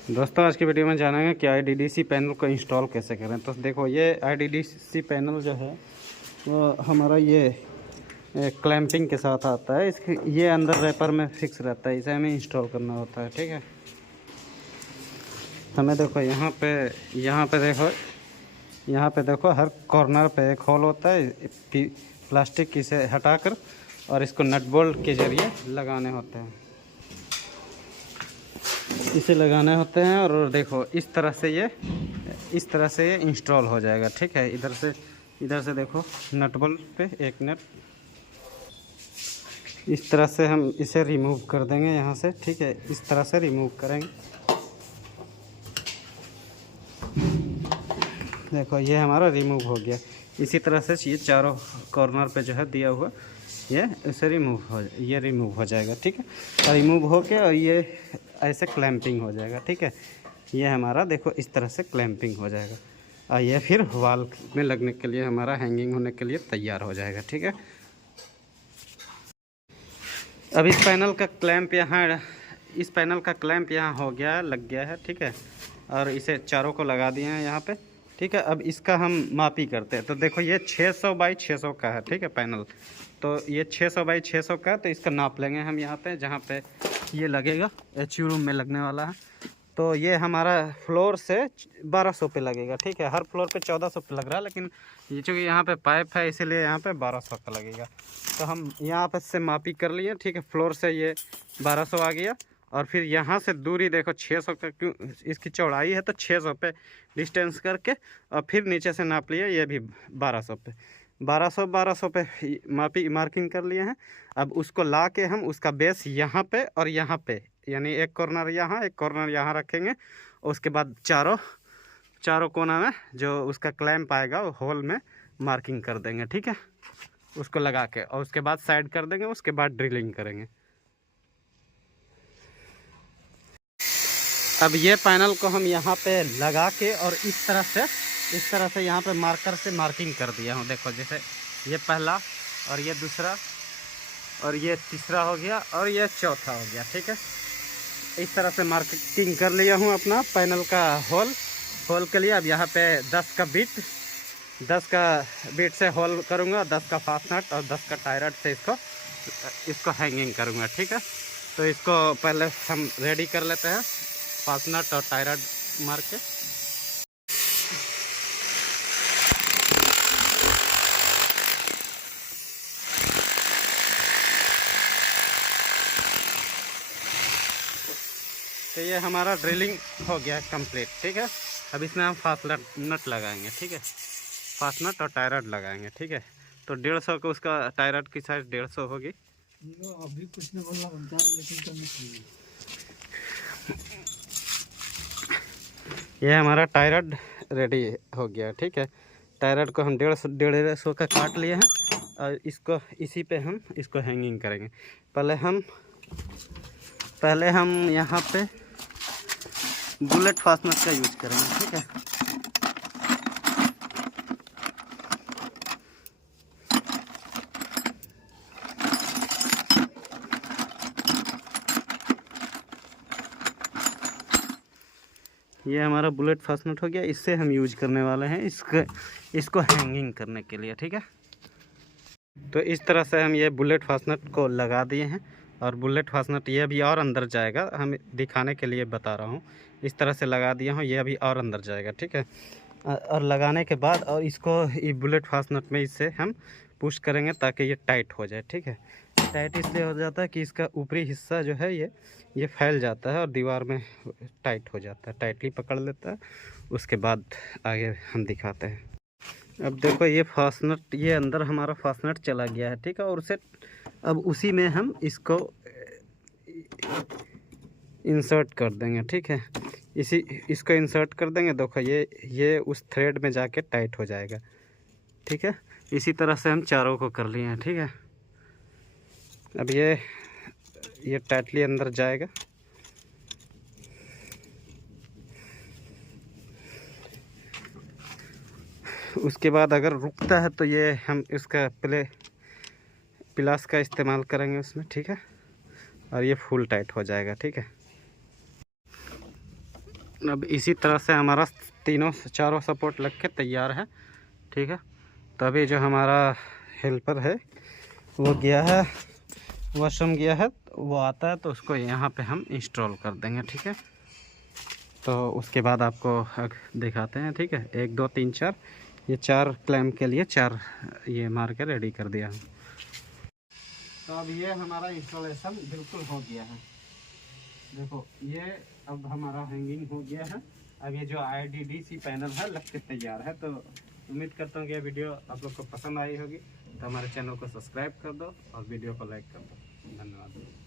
दोस्तों आज की वीडियो में जानेंगे कि आईडीडीसी पैनल को इंस्टॉल कैसे करें। तो देखो ये आईडीडीसी पैनल जो है वो हमारा ये क्लैंपिंग के साथ आता है। इसके ये अंदर रैपर में फिक्स रहता है, इसे हमें इंस्टॉल करना होता है। ठीक है, हमें देखो यहाँ पे देखो हर कॉर्नर पे एक होल होता है प्लास्टिक की, से हटाकर और इसको नट बोल्ट के ज़रिए लगाने होते हैं। इसे लगाने होते हैं और देखो इस तरह से ये इंस्टॉल हो जाएगा। ठीक है, इधर से देखो नट बोल्ट पे एक नट, इस तरह से हम इसे रिमूव कर देंगे यहाँ से। ठीक है, इस तरह से रिमूव करेंगे। देखो ये हमारा रिमूव हो गया। इसी तरह से ये चारों कॉर्नर पे जो है दिया हुआ ये इसे रिमूव हो जाएगा। ठीक है, और रिमूव हो के और ये ऐसे क्लैंपिंग हो जाएगा। ठीक है, ये हमारा देखो इस तरह से क्लैंपिंग हो जाएगा और ये फिर वाल में लगने के लिए हमारा हैंगिंग होने के लिए तैयार हो जाएगा। ठीक है, अब इस पैनल का क्लैंप यहाँ हो गया, लग गया है। ठीक है, और इसे चारों को लगा दिए हैं यहाँ पे। ठीक है, अब इसका हम मापी करते हैं। तो देखो ये 600 बाई 600 का है। ठीक है, पैनल तो ये 600 बाई 600 का, तो इसका नाप लेंगे हम यहाँ पे, जहाँ पे ये लगेगा एचयू रूम में लगने वाला है। तो ये हमारा फ्लोर से 1200 पे लगेगा। ठीक है, हर फ्लोर पे 1400 पे लग रहा है, लेकिन ये चूँकि यहाँ पे पाइप है इसीलिए यहाँ पे 1200 का लगेगा। तो हम यहाँ पे से मापी कर लिए। ठीक है, फ्लोर से ये 1200 आ गया और फिर यहाँ से दूरी देखो 600 का, क्यों इसकी चौड़ाई है तो 600 पे डिस्टेंस करके और फिर नीचे से नाप लिए ये भी 1200 पे, 1200 पे मार्किंग कर लिए हैं। अब उसको ला के हम उसका बेस यहाँ पे और यहाँ पे, यानी एक कॉर्नर यहाँ एक कॉर्नर यहाँ रखेंगे। उसके बाद चारों कोना में जो उसका क्लैंप आएगा वो होल में मार्किंग कर देंगे। ठीक है, उसको लगा के और उसके बाद साइड कर देंगे। उसके बाद ड्रिलिंग करेंगे। अब ये पैनल को हम यहाँ पे लगा के और इस तरह से यहाँ पे मार्कर से मार्किंग कर दिया हूँ। देखो जैसे ये पहला और ये दूसरा और ये तीसरा हो गया और ये चौथा हो गया। ठीक है, इस तरह से मार्किंग कर लिया हूँ अपना पैनल का होल के लिए। अब यहाँ पे 10 का बीट से होल करूँगा, 10 का फास्टनट और 10 का टाई रॉड से इसको हैंगिंग करूँगा। ठीक है, तो इसको पहले हम रेडी कर लेते हैं फास्टनट और टाई रॉड मार के। तो ये हमारा ड्रिलिंग हो गया कंप्लीट। ठीक है, अब इसमें हम फास्टनट लगाएंगे। ठीक है, फास्टनट और टाई रॉड लगाएंगे। ठीक है, तो 150 का उसका टाई रॉड की साइज 150 होगी। अभी कुछ नहीं बोलना बनता है, लेकिन करना चाहिए। ये हमारा टाई रॉड रेडी हो गया। ठीक है, टाई रॉड को हम 150 का काट लिए हैं और इसी पे हम इसको हैंगिंग करेंगे। पहले हम यहाँ पे बुलेट फास्टनर का यूज करेंगे। ठीक है, ये हमारा बुलेट फास्टनर हो गया। इससे हम यूज करने वाले हैं इसको हैंगिंग करने के लिए। ठीक है, तो इस तरह से हम ये बुलेट फास्टनर को लगा दिए हैं और बुलेट फास्टनर ये अभी और अंदर जाएगा, हम दिखाने के लिए बता रहा हूँ। इस तरह से लगा दिया हूँ, ये अभी और अंदर जाएगा। ठीक है, और लगाने के बाद और इसको ये बुलेट फास्टनर में इससे हम पुश करेंगे ताकि ये टाइट हो जाए। ठीक है, टाइट इसलिए हो जाता है कि इसका ऊपरी हिस्सा जो है ये फैल जाता है और दीवार में टाइट हो जाता है, टाइटली पकड़ लेता है। उसके बाद आगे हम दिखाते हैं। अब देखो ये फास्टनट, ये अंदर हमारा फास्टनट चला गया है। ठीक है, और अब उसी में हम इसको इंसर्ट कर देंगे। ठीक है, इसको इंसर्ट कर देंगे। देखो ये उस थ्रेड में जाके टाइट हो जाएगा। ठीक है, इसी तरह से हम चारों को कर लिए हैं। ठीक है, अब ये टाइटली अंदर जाएगा। उसके बाद अगर रुकता है तो ये हम इसका प्लास का इस्तेमाल करेंगे उसमें। ठीक है, और ये फुल टाइट हो जाएगा। ठीक है, अब इसी तरह से हमारा तीनों चारों सपोर्ट लग के तैयार है, ठीक है। तो अभी जो हमारा हेल्पर है वो गया है, वॉशरूम गया है, वो आता है तो उसको यहाँ पे हम इंस्टॉल कर देंगे, ठीक है। तो उसके बाद आपको दिखाते हैं, ठीक है। 1 2 3 4 ये 4 क्लैम्प के लिए 4 ये मार के रेडी कर दिया है। तो अब ये हमारा इंस्टॉलेशन बिल्कुल हो गया है। देखो ये अब हमारा हैंगिंग हो गया है। अब ये जो IDDC पैनल है लग के तैयार है। तो उम्मीद करता हूँ कि ये वीडियो आप लोग को पसंद आई होगी। तो हमारे चैनल को सब्सक्राइब कर दो और वीडियो को लाइक कर दो। धन्यवाद।